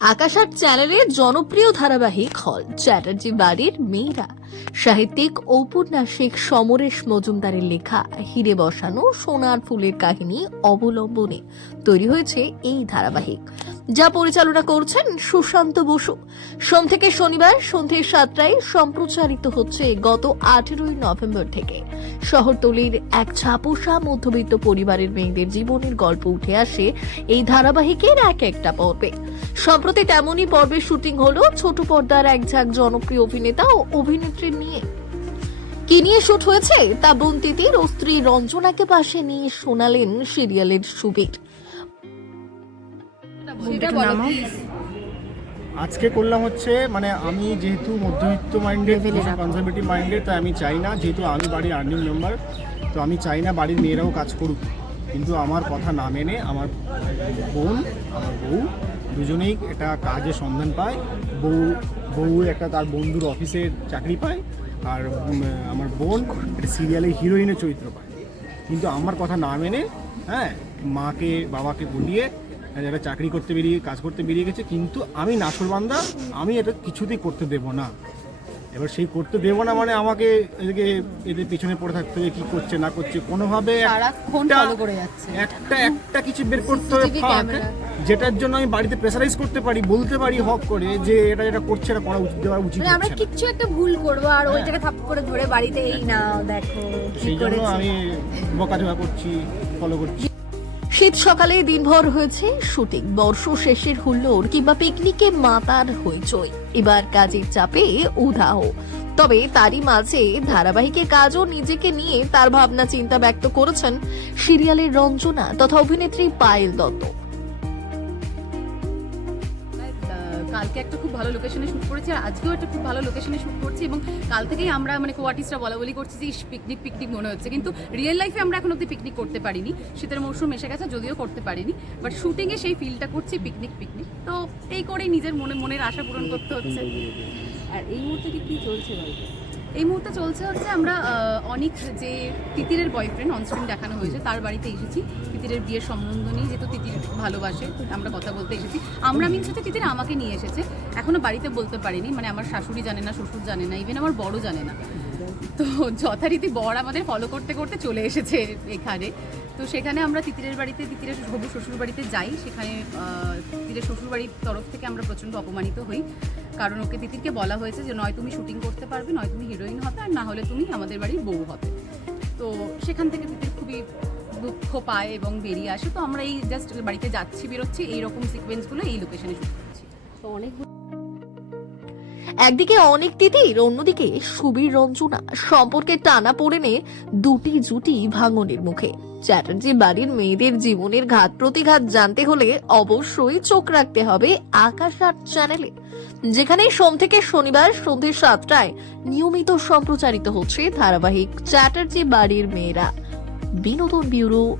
আকাশার চ্যানেলের জনপ্রিয় ধারাবাহিক হল চ্যাটার্জি বাড়ির মেয়েরা। সাহিত্যিক ঔপন্যাসিক সমরেশ মজুমদারের লেখা হিরে বসানো সোনার ফুলের কাহিনী অবলম্বনে তৈরি হয়েছে এই ধারাবাহিক। যা পরিচালনা করছেন সুশান্ত বসু। সোম থেকে শনিবার সন্ধ্যে সাতটায় সম্প্রচারিত হচ্ছে গত আঠেরোই নভেম্বর থেকে। শহরতলির এক ছাপোষা মধ্যবিত্ত পরিবারের মেয়েদের জীবনের গল্প উঠে আসে এই ধারাবাহিকের এক একটা পর্বে। সম্প্রতি তেমনই পর্বের শুটিং হলো ছোট পর্দার এক ঝাঁক জনপ্রিয় অভিনেতা ও অভিনেত্রী নিয়ে। কি নিয়ে শুট হয়েছে? তা বন্তিতির ও স্ত্রী রঞ্জনাকে পাশে নিয়ে শোনালেন সিরিয়ালের সুবীর। সেটা আজকে করলাম হচ্ছে মানে আমি যেহেতু মধ্যবিত্ত মাইন্ডেড কনজারভেটিভ মাইন্ডেড তাই আমি চাই না যেহেতু আমি বাড়ির আর্নিং মেম্বার তো আমি চাই না বাড়ির মেয়েরাও কাজ করুক। কিন্তু আমার কথা না মেনে আমার বোন আমার বউ দুজনেই একটা কাজের সন্ধান পায়। বউ বউ একটা তার বন্ধুর অফিসে চাকরি পায় আর আমার বোন একটা সিরিয়ালে হিরোইনের চরিত্র পায়। কিন্তু আমার কথা না মেনে হ্যাঁ মাকে বাবাকে বলিয়ে যারা চাকরি করতে বেরিয়ে কাজ করতে বেরিয়ে গেছে কিন্তু আমি নাসরবান্দা আমি এটা কিছুতেই করতে দেব না। এবার সেই করতে দেব না মানে আমাকে এদিকে এদের পিছনে পড়ে থাকতে হবে কি করছে না করছে কোনোভাবে একটা-। একটা কিছু বের করতে হবে ফাঁক, যেটার জন্য আমি বাড়িতে প্রেসারাইজ করতে পারি বলতে পারি হক করে যে এটা যেটা করছে এটা করা উচিত দেওয়া উচিত মানে আমরা না। কিচ্ছু একটা ভুল করব আর ওইটাকে থাপ করে ধরে বাড়িতে এই নাও দেখো কি সেই জন্য আমি বকাঝকা করছি ফলো করছি। শীত সকালে দিনভর হয়েছে শুটিং। বর্ষ শেষের হুল্লোড় কিংবা পিকনিকে মাতার হইচই। এবার কাজের চাপে উধাও। তবে তারই মাঝে ধারাবাহিকের কাজও নিজেকে নিয়ে তার ভাবনা চিন্তা ব্যক্ত করেছেন সিরিয়ালের রঞ্জনা তথা অভিনেত্রী পায়েল দত্ত। কালকে একটা খুব ভালো লোকেশনে শ্যুট করেছি আর আজকেও একটা খুব ভালো লোকেশনে শ্যুট করছি এবং কাল থেকেই আমরা মানে কো আর্টিস্টরা বলা বলি করছি যে পিকনিক পিকনিক মনে হচ্ছে। কিন্তু রিয়েল লাইফে আমরা এখন অব্দি পিকনিক করতে পারিনি। শীতের মৌসুম এসে গেছে যদিও করতে পারিনি। বাট শুটিংয়ে সেই ফিলটা করছি পিকনিক পিকনিক তো এই করেই নিজের মনে মনের আশা পূরণ করতে হচ্ছে। আর এই মুহূর্তে কি কি চলছে বাড়িতে এই মুহূর্তে চলছে হচ্ছে আমরা অনিক যে তিতিরের বয়ফ্রেন্ড অনস্ক্রিন দেখানো হয়েছে, তার বাড়িতে এসেছি। তিতিরের বিয়ের সম্বন্ধ নিয়ে যেহেতু তিতির ভালোবাসে, আমরা কথা বলতে এসেছি। আমরা মিনস হচ্ছে তিতির আমাকে নিয়ে এসেছে। এখনও বাড়িতে বলতে পারিনি মানে আমার শাশুড়ি জানে না, শ্বশুর জানে না ইভেন আমার বড় জানে না। তো যথারীতি বর আমাদের ফলো করতে করতে চলে এসেছে এখানে। তো সেখানে আমরা তিতিরের বাড়িতে, তিতিরের হবু শ্বশুর বাড়িতে যাই। সেখানে তিতিরের শ্বশুর বাড়ির তরফ থেকে আমরা প্রচণ্ড অপমানিত হই। কারণ ওকে তিতিরকে বলা হয়েছে যে নয় তুমি শুটিং করতে পারবে, নয় তুমি হিরোইন হবে আর না হলে তুমি আমাদের বাড়ির বউ হবে। তো সেখান থেকে তিতির খুবই দুঃখ পায় এবং বেরিয়ে আসে। তো আমরা এই জাস্ট বাড়িতে যাচ্ছি, বেরোচ্ছি, এইরকম সিকোয়েন্সগুলো এই লোকেশনে শুট করছি। তো অনেক একদিকে অনেক তিতির অন্যদিকে সুবীর রঞ্জনা। সম্পর্কে টানা পড়েনে দুটি জুটি ভাঙনের মুখে। চ্যাটার্জি বাড়ির মেয়েদের জীবনের ঘাত প্রতিঘাত জানতে হলে অবশ্যই চোখ রাখতে হবে আকাশ আট চ্যানেলে। যেখানে সোম থেকে শনিবার সন্ধ্যে সাতটায় নিয়মিত সম্প্রচারিত হচ্ছে ধারাবাহিক চ্যাটার্জি বাড়ির মেয়েরা। বিনোদন ব্যুরো